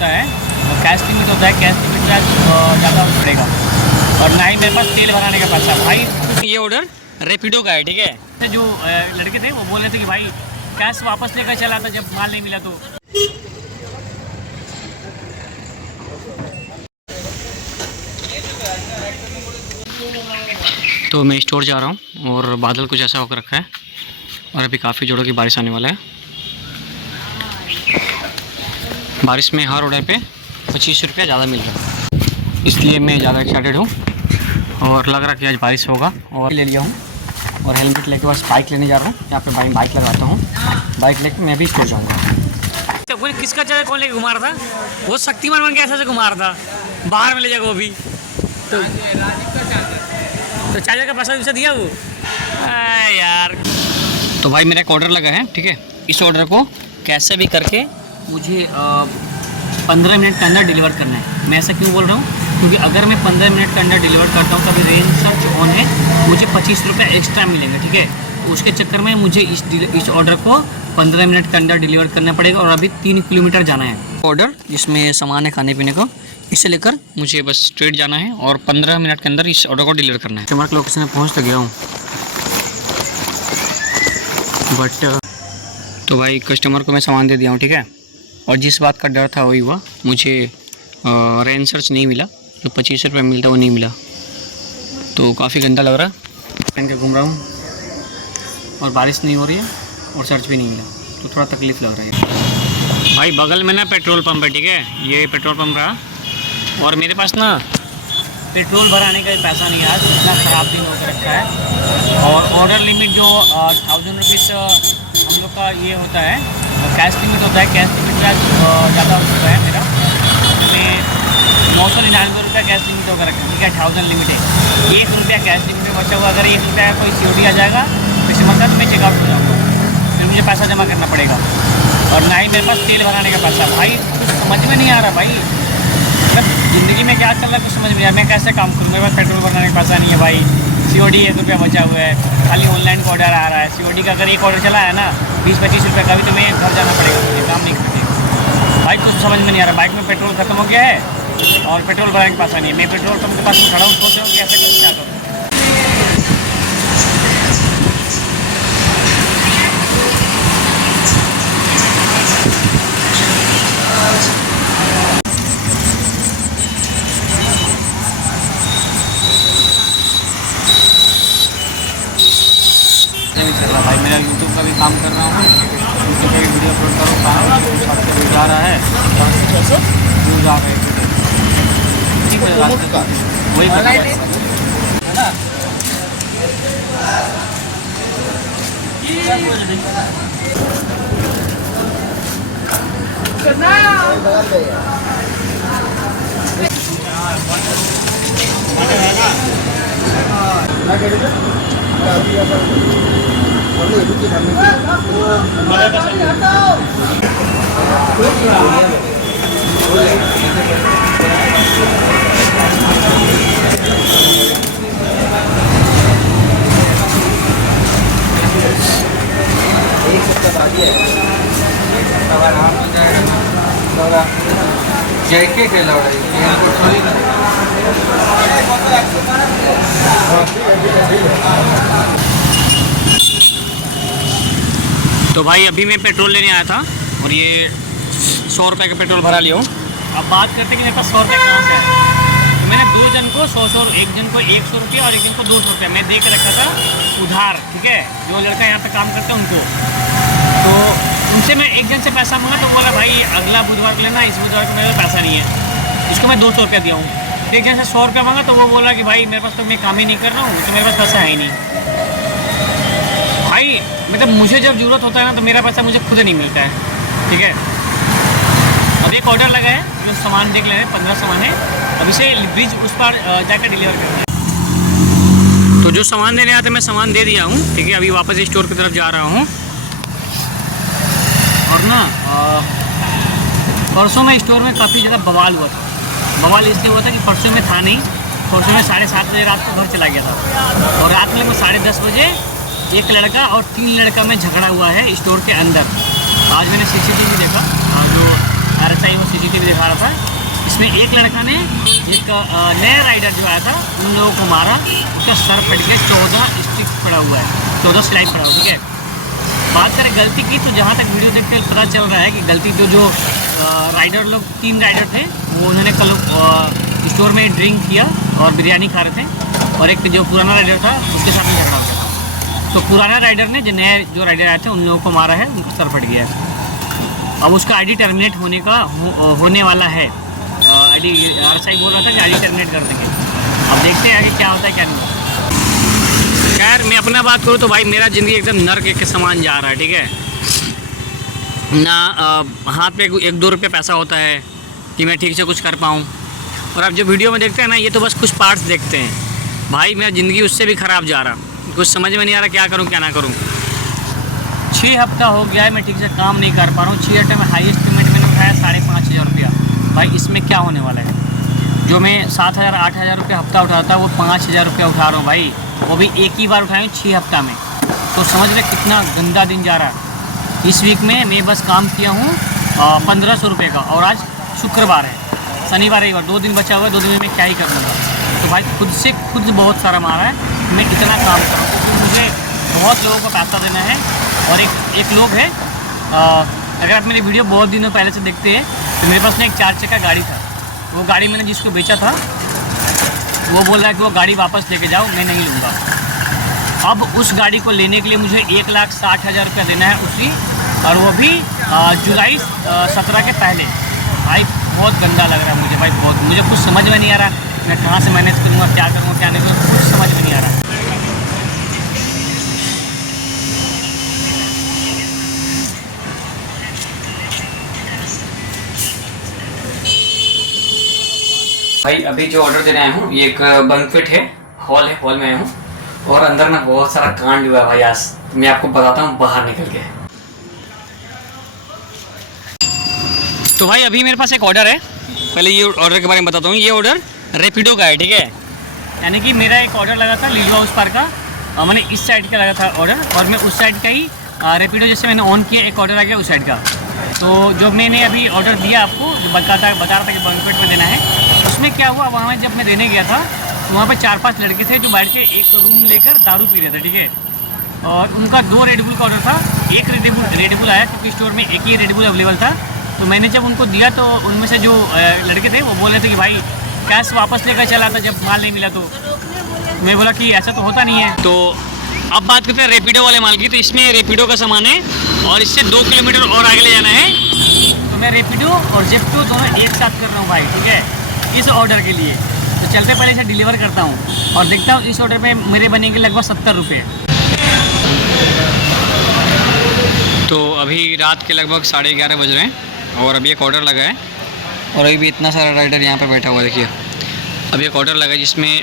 है cash limit होता है, कैश लिमिट ज़्यादा पड़ेगा और ना ही मेरे पास तेल भराने का पैसा। भाई ये ऑर्डर रैपिडो का है, ठीक है। जो लड़के थे वो बोल रहे थे कि भाई कैश वापस लेकर चला था जब माल नहीं मिला तो मैं स्टोर जा रहा हूँ और बादल कुछ ऐसा होकर रखा है और अभी काफ़ी जोरों की बारिश आने वाला है। बारिश में हर ऑर्डर पे 25 रुपया ज़्यादा मिल रहा है, इसलिए मैं ज़्यादा एक्साइटेड हूँ और लग रहा कि आज बारिश होगा। और ले लिया हूँ और हेलमेट लेके बस बाइक लेने जा रहा हूँ। यहाँ पे बाइक लगाता हूँ, बाइक लेके मैं भी स्टोर जाऊँगा। तो कोई किसका चार्जर कौन लेके घुमा रहा था? वो शक्तिमान बन के ऐसा से घुमा रहा था, बाहर में ले जाएगा वो भी। तो चार्जर का पैसा उसे दिया वो यार। तो भाई मेरा एक ऑर्डर लगा है, ठीक है। इस ऑर्डर को कैसे भी करके मुझे 15 मिनट के अंदर डिलीवर करना है। मैं ऐसा क्यों बोल रहा हूँ? क्योंकि अगर मैं 15 मिनट के अंदर डिलीवर करता हूँ तो अभी रेंज सर्च ऑन है, मुझे 25 रुपये एक्स्ट्रा मिलेंगे, ठीक है। तो उसके चक्कर में मुझे इस ऑर्डर को 15 मिनट के अंदर डिलीवर करना पड़ेगा और अभी 3 किलोमीटर जाना है। ऑर्डर जिसमें सामान है खाने पीने को, इसे लेकर मुझे बस स्ट्रेट जाना है और 15 मिनट के अंदर इस ऑर्डर को डिलीवर करना है। कस्टमर लोकेशन में पहुँच तो गया हूँ बट तो भाई कस्टमर को मैं सामान दे दिया हूँ, ठीक है। और जिस बात का डर था वही हुआ, मुझे रेंज सर्च नहीं मिला, जो 25 रुपये मिलता वो नहीं मिला। तो काफ़ी गंदा लग रहा है, पहन के घूम रहा हूँ और बारिश नहीं हो रही है और सर्च भी नहीं मिला, तो थोड़ा तकलीफ़ लग रहा है। भाई बगल में ना पेट्रोल पंप है, ठीक है। ये पेट्रोल पंप रहा और मेरे पास ना पेट्रोल भराने का पैसा नहीं है आज, इतना ख़राब दिन होकर रखा है। और ऑर्डर लिमिट जो 1000 रुपीज़ हम लोग का ये होता है, कैश लिमिट होता है, कैश लिमिट ज़्यादा हो चुका है मेरा। मैं 999 रुपया कैश लिमिट होकर रखा है, ठीक है। 1000 लिमिट है, 1 रुपया कैश लिमिट में बचा हुआ। अगर 1 रुपया कोई COD आ जाएगा तो इसी मतलब मैं चेकआउट हो जाऊँगा, फिर मुझे पैसा जमा करना पड़ेगा और ना ही मेरे पास तेल भराने का पैसा। भाई कुछ समझ में नहीं आ रहा भाई, मतलब ज़िंदगी में क्या चल रहा है कुछ समझ में नहीं आ रहा। मैं कैसे काम करूँ? मेरे पास पेट्रोल भराने का पैसा नहीं है भाई। COD 1 रुपया बचा हुआ है, खाली ऑनलाइन का ऑर्डर आ रहा है। COD का अगर एक ऑर्डर चला है ना 20-25 रुपये का भी, तो मैं घर जाना पड़ेगा, मुझे काम नहीं करती। भाई कुछ समझ में नहीं आ रहा, बाइक में पेट्रोल खत्म हो गया है और पेट्रोल भराने का पैसा नहीं है। मैं पेट्रोल पंप के पास में खड़ा हूँ, सोच रहा हूँ कि ऐसे कैसे क्या करूँ। भाई मेरा यूट्यूब का भी काम कर रहा हूँ, यूट्यूब पे भी वीडियो अपलोड करो, सबसे व्यूज आ रहा है, व्यूज आ रहे हैं, ठीक है। वही कर है ना। तो भाई अभी मैं पेट्रोल लेने आया था और ये 100 रुपये का पेट्रोल भरा लिया हूँ। अब बात करते हैं कि मेरे पास 100 रुपये कहाँ से है। तो मैंने 2 जन को 100, एक जन को 100 रुपये और एक जन को 200 रुपये मैं दे के रखा था उधार, ठीक है। जो लड़का यहाँ पे काम करता है उनको, तो उनसे मैं एक जन से पैसा मांगा तो बोला भाई अगला बुधवार को लेना, इस बुधवार को मेरे पास पैसा नहीं है। इसको मैं 200 रुपया दिया हूँ। एक जन से 100 रुपया मांगा तो वो बोला कि भाई मेरे पास तो मैं काम ही नहीं कर रहा हूँ, तो मेरे पास पैसा है ही नहीं। भाई मतलब मुझे जब ज़रूरत होता है ना तो मेरा पैसा मुझे खुद नहीं मिलता है, ठीक है। अब एक ऑर्डर लगा है, जो सामान देख ले रहे हैं, 15 सामान है। अब इसे ब्रिज उस पर जाकर डिलीवर करना है। तो जो सामान देने आते मैं सामान दे दिया हूँ, ठीक है। अभी वापस स्टोर की तरफ जा रहा हूँ। और ना परसों में स्टोर में काफ़ी ज़्यादा बवाल हुआ था। बवाल इसलिए हुआ था कि परसों में था नहीं, परसों में 7:30 बजे रात को घर चला गया था और रात में 10:30 बजे एक लड़का और 3 लड़का में झगड़ा हुआ है स्टोर के अंदर। आज मैंने CCTV देखा, जो RSI वो CCTV दिखा रहा था। इसमें एक लड़का ने एक नया राइडर जो आया था उन लोगों को मारा, उसका सर फट गया, 14 स्टिक पड़ा हुआ है, 14 स्लाइड पड़ा हुआ, ठीक है। बात करें गलती की, तो जहाँ तक वीडियो देखते पता चल रहा है कि गलती जो राइडर लोग 3 राइडर थे, वो उन्होंने कल स्टोर में ड्रिंक किया और बिरयानी खा रहे थे, और एक जो पुराना राइडर था उसके साथ में झगड़ा हो गया। तो पुराना राइडर ने जो नए जो राइडर आए थे उन लोगों को मारा है, उनका सर फट गया है। अब उसका ID टर्मिनेट होने वाला है। ID RSI बोल रहा था कि ID टर्मिनेट कर देंगे। अब देखते हैं आगे क्या होता है क्या नहीं। खैर मैं अपना बात करूँ तो भाई मेरा ज़िंदगी एकदम नर्क के समान जा रहा है, ठीक है ना। हाथ पे 1-2 रुपये पैसा होता है कि मैं ठीक से कुछ कर पाऊँ, और अब जो वीडियो में देखते हैं ना, ये तो बस कुछ पार्ट्स देखते हैं। भाई मेरा ज़िंदगी उससे भी ख़राब जा रहा, कुछ समझ में नहीं आ रहा क्या करूँ क्या ना करूँ। 6 हफ्ता हो गया है मैं ठीक से काम नहीं कर पा रहा हूँ। 6 हफ्ते में हाईएस्ट पेमेंट मैंने उठाया 5,500 रुपया। भाई इसमें क्या होने वाला है? जो मैं 7,000-8,000 रुपये हफ्ता उठाता वो 5,000 रुपया उठा रहा हूँ भाई, वो भी एक ही बार उठाया हूँ 6 हफ्ता में। तो समझ रहे कितना गंदा दिन जा रहा है। इस वीक में मैं बस काम किया हूँ 1,500 रुपये का, और आज शुक्रवार है, शनिवार रविवार 2 दिन बचा हुआ है। 2 दिन में मैं क्या ही कर लूँगा। तो भाई खुद से खुद बहुत सारा मारा है मैं इतना काम कर रहा हूँ, क्योंकि मुझे बहुत लोगों को पैसा देना है। और एक लोग है, अगर आप मेरी वीडियो बहुत दिनों पहले से देखते हैं तो मेरे पास में एक 4 चक्का गाड़ी था। वो गाड़ी मैंने जिसको बेचा था वो बोल रहा है कि वो गाड़ी वापस लेके जाओ, मैं नहीं लूँगा। अब उस गाड़ी को लेने के लिए मुझे 1,60,000 रुपया देना है उसी, और वो भी जुलाई 17 के पहले। भाई बहुत गंदा लग रहा है मुझे भाई, बहुत। मुझे कुछ समझ में नहीं आ रहा मैं कहाँ से मैनेज करूँगा, क्या करूँगा क्या नहीं करूँगा, कुछ समझ में नहीं आ रहा। भाई अभी जो ऑर्डर देने आया हूँ, ये एक बैंक्वेट है, हॉल है, हॉल में आया हूँ, और अंदर ना बहुत सारा कांड हुआ है भाई। आज मैं आपको बताता हूँ बाहर निकल के। तो भाई अभी मेरे पास एक ऑर्डर है, पहले ये ऑर्डर के बारे में बताता हूँ। ये ऑर्डर रैपिडो का है, ठीक है। यानी कि मेरा एक ऑर्डर लगा था लीलो हाउस पार्क का, मैंने इस साइड का लगा था ऑर्डर, और मैं उस साइड का ही रैपिडो जैसे मैंने ऑन किया, एक ऑर्डर आ गया उस साइड का। तो जो मैंने अभी ऑर्डर दिया आपको, जो बता रहा था कि बैंक्वेट में देना है, उसमें क्या हुआ, वहाँ जब मैं देने गया था तो वहाँ पे 4-5 लड़के थे जो बैठ के एक रूम लेकर दारू पी रहे थे, ठीक है। और उनका 2 रेडबुल का ऑर्डर था, एक रेडबुल आया क्योंकि स्टोर में एक ही रेडबुल अवेलेबल था। तो मैंने जब उनको दिया तो उनमें से जो लड़के थे वो बोल रहे थे कि भाई कैश वापस लेकर चला था जब माल नहीं मिला। तो मैं बोला कि ऐसा तो होता नहीं है। तो अब बात करते हैं रैपिडो वाले माल की। तो इसमें रैपिडो का सामान है और इससे 2 किलोमीटर और आगे ले जाना है। तो मैं रैपिडो और जेप्टो दोनों एक साथ कर रहा हूँ भाई, ठीक है, इस ऑर्डर के लिए। तो चलते पहले इसे डिलीवर करता हूँ और देखता हूँ इस ऑर्डर पे मेरे बनेंगे लगभग 70 रुपये। तो अभी रात के लगभग 11:30 बज रहे हैं और अभी एक ऑर्डर लगा है, और अभी भी इतना सारा राइडर यहाँ पे बैठा हुआ है। देखिए अभी एक ऑर्डर लगा है जिसमें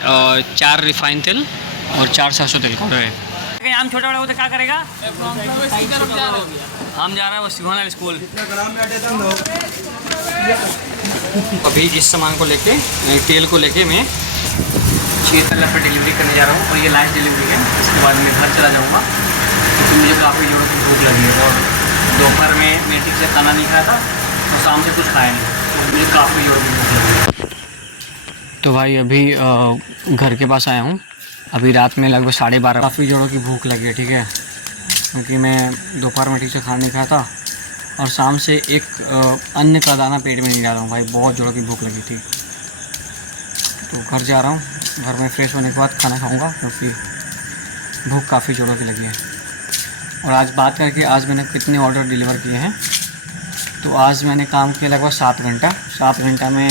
4 रिफाइन तेल और 4 सरसों तेल का ऑर्डर है। आम छोटा बड़ा हो तो क्या करेगा? हम जा रहे हैं वो सिंघोना स्कूल। अभी इस सामान को लेके, तेल को लेके मैं शीतल पर डिलीवरी करने जा रहा हूँ, और ये लास्ट डिलीवरी है। इसके बाद मैं घर चला जाऊँगा क्योंकि मुझे काफ़ी ज़ोरों की भूख लगी है, और दोपहर में मैं ठीक से खाना नहीं खाया था और शाम से कुछ खाया नहीं, तो मुझे काफ़ी ज़ोरों की भूख लगी है। तो भाई अभी घर के पास आया हूँ। अभी रात में लगभग 12:30, काफ़ी जोरों की भूख लगी है, ठीक है, क्योंकि मैं दोपहर में ठीक से खाना नहीं खाया था और शाम से एक अन्न का दाना पेट में नहीं डाला हूँ भाई, बहुत जोरों की भूख लगी थी। तो घर जा रहा हूँ, घर में फ्रेश होने के बाद खाना खाऊँगा क्योंकि भूख काफ़ी जोरों की लगी है। और आज बात करके आज मैंने कितने ऑर्डर डिलीवर किए हैं, तो आज मैंने काम किया लगभग 7 घंटा। 7 घंटा में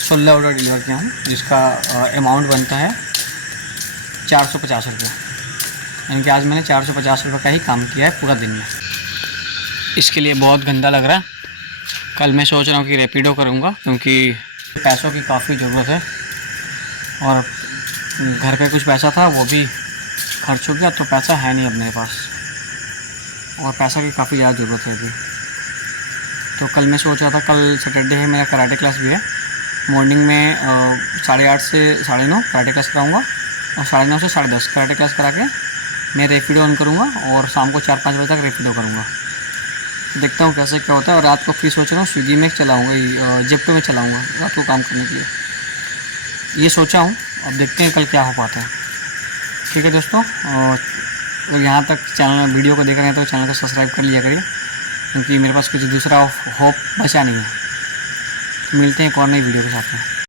16 ऑर्डर डिलीवर किया हूँ, जिसका अमाउंट बनता है 450 रुपये। यानी कि आज मैंने 450 रुपये का ही काम किया है पूरा दिन में। इसके लिए बहुत गंदा लग रहा है। कल मैं सोच रहा हूँ कि रैपिडो करूँगा क्योंकि पैसों की काफ़ी ज़रूरत है, और घर का कुछ पैसा था वो भी खर्च हो गया, तो पैसा है नहीं अब मेरे पास, और पैसा की काफ़ी ज़्यादा ज़रूरत है अभी। तो कल मैं सोच रहा था, कल सैटरडे है, मेरा कराटे क्लास भी है। मॉर्निंग में 8:30 से 9:30 कराटे क्लास कराऊँगा, और 9:30 से 10:30 कराटे क्लास करा के मैं रैपिडो ऑन करूँगा, और शाम को 4-5 बजे तक रैपिडो करूँगा। देखता हूँ कैसे क्या होता है। और रात को फिर सोच रहा हूँ स्विगी में चलाऊँगा, जेप्टो में चलाऊँगा रात को काम करने के लिए, ये सोचा हूँ। अब देखते हैं कल क्या हो पाता है। ठीक है दोस्तों, और यहाँ तक चैनल वीडियो को देख रहे हैं तो चैनल को सब्सक्राइब कर लिया करिए, क्योंकि मेरे पास कुछ दूसरा होप बचा नहीं है। मिलते हैं एक और नई वीडियो के साथ में।